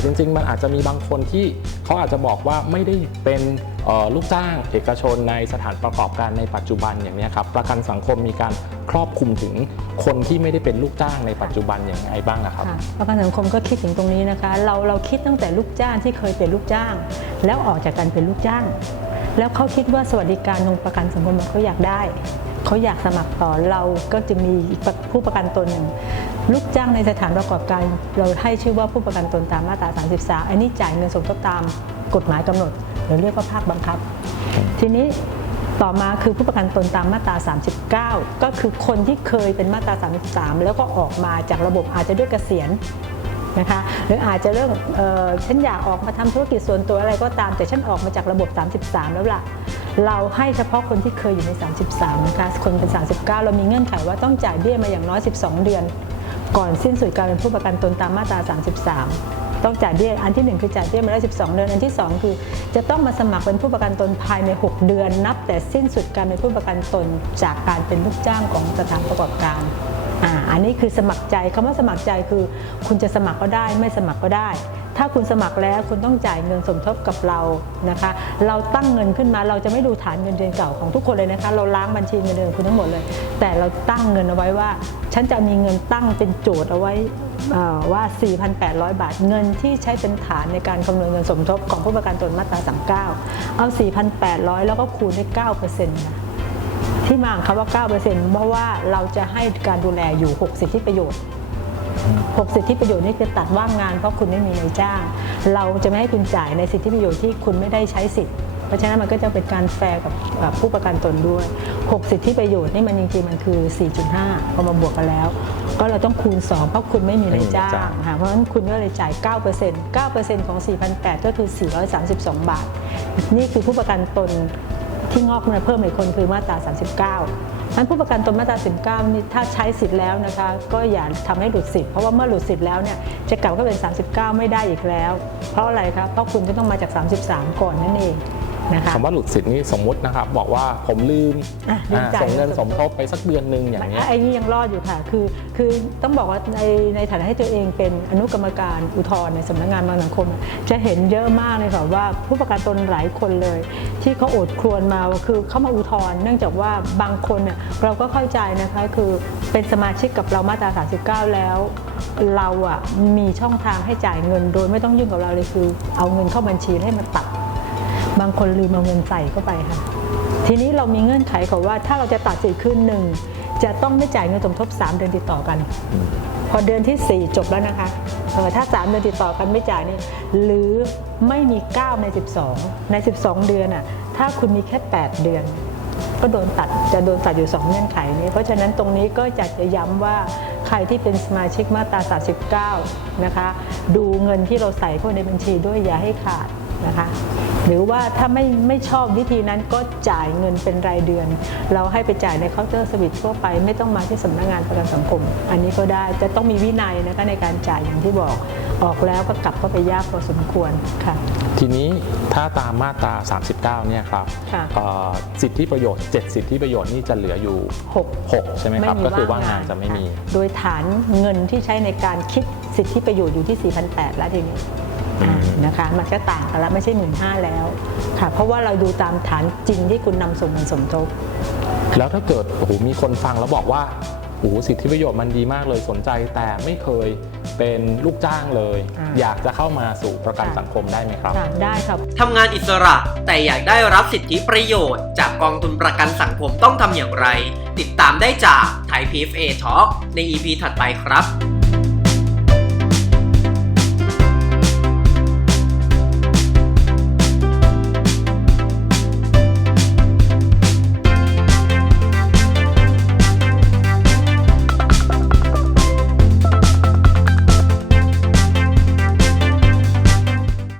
ต่จริง ๆ มันอาจจะมีบางคนที่เขาอาจจะบอกว่าไม่ได้เป็นลูกจ้างเอกชนในสถานประกอบการในปัจจุบันอย่างนี้ครับประกันสังคมมีการครอบคลุมถึงคนที่ไม่ได้เป็นลูกจ้างในปัจจุบันอย่างไรบ้างนะครับประกันสังคมก็คิดถึงตรงนี้นะคะ เราเราคิดตั้งแต่ลูกจ้างที่เคยเป็นลูกจ้าง แล้วออกจากการเป็นลูกจ้าง แล้วเขาคิดว่าสวัสดิการตรงประกันสังคมเขาอยากได้เขาอยากสมัครต่อเราก็จะมีผู้ประกันตนหนึ่ง ลูกจ้างในสถานประกอบการเราให้ชื่อว่าผู้ประกันตนตามมาตรา 33 อันนี้จ่ายเงินสมทบตามกฎหมายกำหนดหรือเรียกว่าภาคบังคับ ทีนี้ต่อมาคือผู้ประกันตนตามมาตรา 39 ก็คือคนที่เคยเป็นมาตรา 33 แล้วก็ออกมาจากระบบอาจจะด้วยเกษียณนะคะหรืออาจจะเรื่องออฉันอยากออกมาทำธุรกิจส่วนตัวอะไรก็ตาม แต่ฉันออกมาจากระบบ 33 แล้วล่ะ เราให้เฉพาะคนที่เคยอยู่ใน 33 นะคะ คนเป็น 39 เรามีเงื่อนไขว่าต้องจ่ายเบี้ยมาอย่างน้อย 12 เดือน ก่อนสิ้นสุดการเป็นผู้ประกันตนตามมาตรา 33ต้องจ่ายเบี้ยอันที่ 1 คือจ่ายเบี้ยมาแล้ว12 เดือน อันที่ 2 คือ จะต้องมาสมัครเป็นผู้ประกันตนภายใน 6 เดือน นับแต่สิ้นสุดการเป็นผู้ประกันตนจากการเป็นลูกจ้างของสถานประกอบการ อ่าอันนี้คือสมัครใจคำว่าสมัครใจคือ คุณจะสมัครก็ได้ไม่สมัครก็ได้ ถ้าคุณสมัครแล้วคุณต้องจ่ายเงินสมทบกับเรานะคะ เราตั้งเงินขึ้นมาเราจะไม่ดูฐานเงินเดือนเก่าของทุกคนเลยนะคะ เราล้างบัญชีเงินเดือนคุณทั้งหมดเลย แต่เราตั้งเงินเอาไว้ว่า ฉันจะมีเงินตั้งเป็นโจทย์เอาไว้เอ่อว่า 4,800 บาทเงินที่ใช้เป็นฐานในการคำนวณเงินสมทบของผู้ประกันตนมาตรา 39 เอา 4,800 แล้วก็คูณด้วย 9%นะ ที่มาของคำว่า 9%เพราะว่าเราจะให้การดูแลอยู่ 6 สิทธิประโยชน์ 6 สิทธิประโยชน์นี่คือตัดว่างงานเพราะคุณไม่มีนายจ้าง เราจะไม่ให้คุณจ่ายในสิทธิประโยชน์ที่คุณไม่ได้ใช้สิทธิ์เพราะฉะนั้นมันก็จะเป็นการแฟร์กับกับผู้ประกันตนด้วย 6 สิทธิประโยชน์นี่มันจริงๆมันคือ 4.5พอมาบวกกันแล้ว ก็เราต้องคูณ 2 เพราะคุณไม่มีนายจ้าไม่มีนายจ้างงค่ะเพราะฉะนั้นคุณก็เลยจ่าย 9% 9%ของ 4,800 ก็คือ 432 บาท นี่คือผู้ประกันตน ที่งอกมาเพิ่มอีกคนคือมาตรา 39นั้นผู้ประกันตนมาตรา 19 นี่ถ้าใช้สิทธิ์แล้วนะคะ ก็อย่าทำให้หลุดสิทธิ์เพราะว่าเมื่อหลุดสิทธิ์แล้วเนี่ยจะกลับเข้าเป็น 39 ไม่ได้อีกแล้ว เพราะอะไรครับเพราะคุณจะต้องมาจาก 33 ก่อนนั่นเอง นะคะคำว่าหลุดสิทธิ์นี่สมมุตินะครับ บอกว่าผมลืมอะลืมอ่าจ่ายส่งเงินเงินสสมมททบบไปสักเดือนหนึ่งอย่างเงี้ยไอ้นี่ยังรอดอยู่ค่ะ คือคือต้องบอกว่าในในฐานะที่ตัวเองเป็นอนุกรรมการอุทธรณ์ในสำนักงานบางสังคม จะเห็นเยอะมากเลยค่ะว่าผู้ประกันตนหลายคนเลย ที่เขาโอดครวญมาคือเขามาอุทธรณ์เนื่องจากว่าบางคนเนี่ยเราก็เข้าใจนะคะคือเป็นสมาชิกกับเรามาตรา 39 แล้วเราอะมีช่องทางให้จ่ายเงินโดยไม่ต้องยุ่งกับเราเลยคือ เอาเงินเข้าบัญชีให้มันตัด บางคนลืมเอาเงินใส่เข้าไปค่ะ ทีนี้เรามีเงื่อนไขของว่าถ้าเราจะตัดสิทธิ์ขึ้นหนึ่งจะต้องไม่จ่ายเงินสมทบ 3 เดือนติดต่อกัน พอเดือนที่ 4 จบแล้วนะคะเออถ้า 3 เดือนติดต่อกันไม่จ่ายนี่หรือไม่มี 9 ใน 12 ใน 12 เดือนอะถ้าคุณมีแค่ 8 เดือน ก็โดนตัดจะโดนตัดอยู่ 2 เงื่อนไขนี้ เพราะฉะนั้นตรงนี้ก็จะจะย้ำว่าใครที่เป็นสมาชิกมาตรา 39 นะคะ ดูเงินที่เราใส่เข้าในบัญชีด้วยอย่าให้ขาด นะคะหรือว่าถ้าไม่ไม่ชอบวิธีนั้นก็จ่ายเงินเป็นรายเดือน เราให้ไปจ่ายในเคาน์เตอร์สวิตทั่วไป ไม่ต้องมาที่สำนักงานประกันสังคม อันนี้ก็ได้จะต้องมีวินัยนะคะในการจ่ายอย่างที่บอกออกแล้วก็กลับเข้าไปยากพอสมควรค่ะ ทีนี้ถ้าตามมาตรา 39 เนี่ยครับค่ะเอ่อสิทธิประโยชน์ 7 สิทธิประโยชน์นี่จะเหลืออยู่ 6 6 ใช่ไหมครับ ก็คือว่างงานจะไม่มี โดยฐานเงินที่ใช้ในการคิดสิทธิประโยชน์อยู่ที่ 4,800แล้วทีนี้อ่า นะคะมันก็ต่างกันแล้วไม่ใช่15,000แล้วค่ะเพราะว่าเราดูตามฐานจริงที่คุณนำส่งเงินสมทบ แล้วถ้าเกิดโอ้โหมีคนฟังแล้วบอกว่าโอ้โหสิทธิประโยชน์มันดีมากเลยสนใจแต่ไม่เคยเป็นลูกจ้างเลยอ่าอยากจะเข้ามาสู่ประกันค่ะสังคมได้ไหมครับค่ะได้ครับทำงานอิสระแต่อยากได้รับสิทธิประโยชน์ จากกองทุนประกันสังคมต้องทำอย่างไร ติดตามได้จากไทย PFA Talk ใน EP ถัดไปครับ